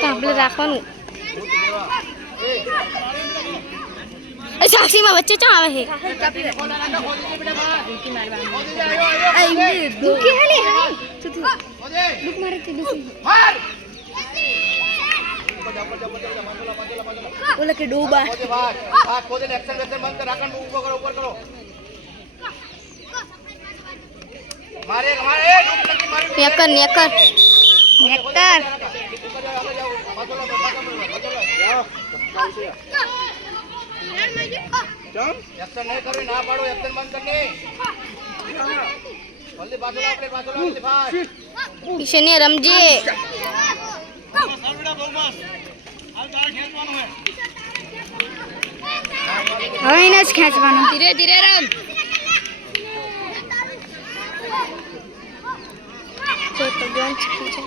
આપણે રાખવાનું સાક્ષી માં વચ્ચે ચા આવે बोला कि डूबा नेकर नेकर नेकर एक्शन नहीं करो ना पाड़ो एक्शन बंद करने जल्दी बाजूला आपले बाजूला जल्दी फास्ट ईशने रमजे હવે એને જ ખેંચવાનું ધીરે ધીરે રમ જો તો ગન ચકી છે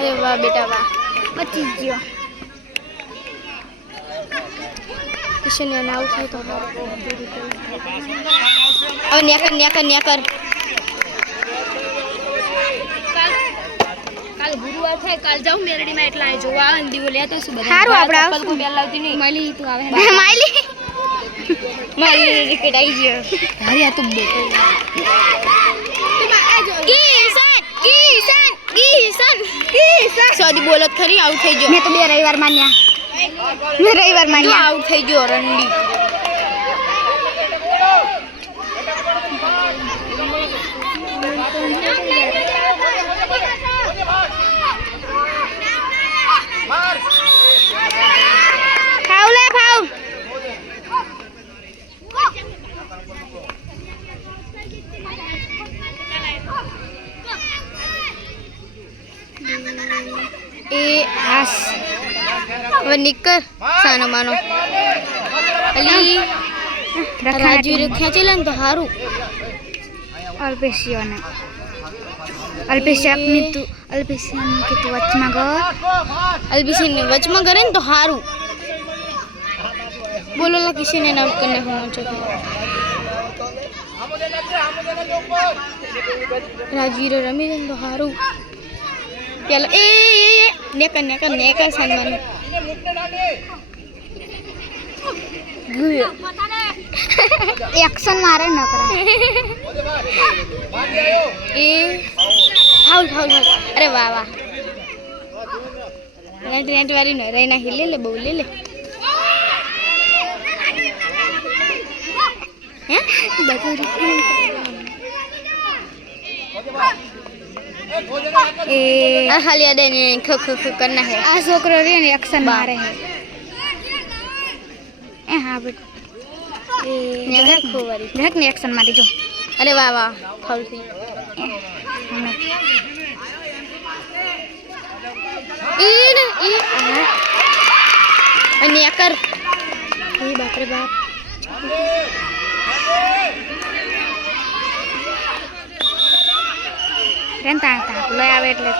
અરે વાહ બેટા વાહ બચી ગયો કિશન ને આઉટ થાય તો હવે નેકર નેકર નેકર કાલ ગુરુવાર થાય કાલ જાઉં મેરડી માં એટલા જોવા આવે ને દીવો લેતો છું બધા સારું આપણે આવશું કોઈ બેલ લાવતી નહીં માઈલી તું આવે માઈલી માઈલી રિકેટ આવી ગયો અરે આ તું બેટો કિશન સોરી બોલત ખરી આઉટ થઈ ગયો મેં તો બે રવિવાર માન્યા આઉટ થઈ ગયો રંડી હવે નિકર સાનો માનો અલી રાજુ ખેંચેલા ને તો સારું અલ્પેશિયાની તું અલ્પેશિયાની કે તું વચમાં ગયો અલ્પેશિયાની વચમાં કરે ને તો સારું બોલો લા કિશન ને આઉટ કરને હું છો રાજવીર રમી ને તો સારું પેલા એ નેકર નેકર નેકર સાનવાનું एक्शन मारे न करा ए फाउल फाउल अरे वाह वाह 99 वाली न रेना ही ले ले बहू ले ले हैं बतूरी ए खाली अडे ने ख ख ख करना है आ छोकरो रे ने एक्शन मारे है ए हां बेटा ए नेक खोवारी नेक ने एक्शन मारी जो अरे वाह वाह फाउल थी ए ने ए आ नेकर ए बाप रे बाप રેન તાપલો આવે એટલે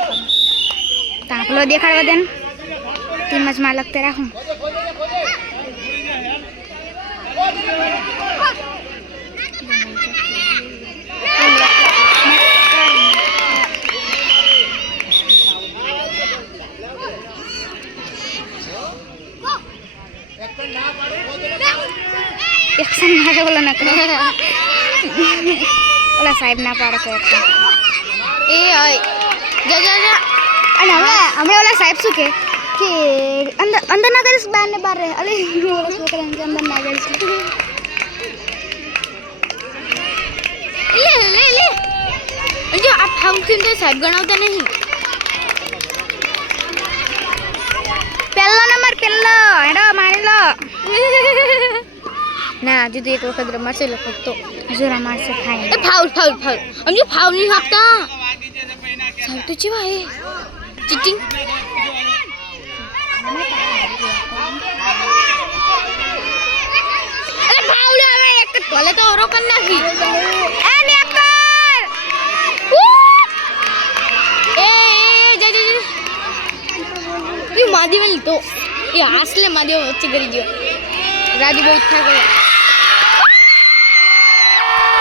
તાપલો દેખાડવા દે ને ટીમ જ માં લગતે રાખું एक्शन मारे बोला ना ओला साहेब ना पाड़े तो एक्शन ए आय जा जा जा અને હમણે ઓલા સાહેબ શું કે અંદર અંદર ના કરીશ બહાર ને બહાર રહે અલે ઓલા છોકરાને કે અંદર ના કરીશ લે લે લે જો આ ફાઉન્ટેન તો સાહેબ ગણાવતા નહીં પહેલો નંબર પહેલો હેડો મારી લો ના હજુ તો એક વખત રમાશે લખતો હજુ રમાશે ખાઈ એ ફાઉલ ફાઉલ ફાઉલ સમજો ફાઉલ નહીં આપતા સાહેબ તો ચેવા હે ચીટિંગ અરે ફાઉલ આવે એક તો ભલે તો ઓરો કર નાખી એ નેકર એ જા જા ઈ માદીવલ તો એ હાસલે માદીવ વચ્ચે કરી ગયો રાજુ બહુ થાક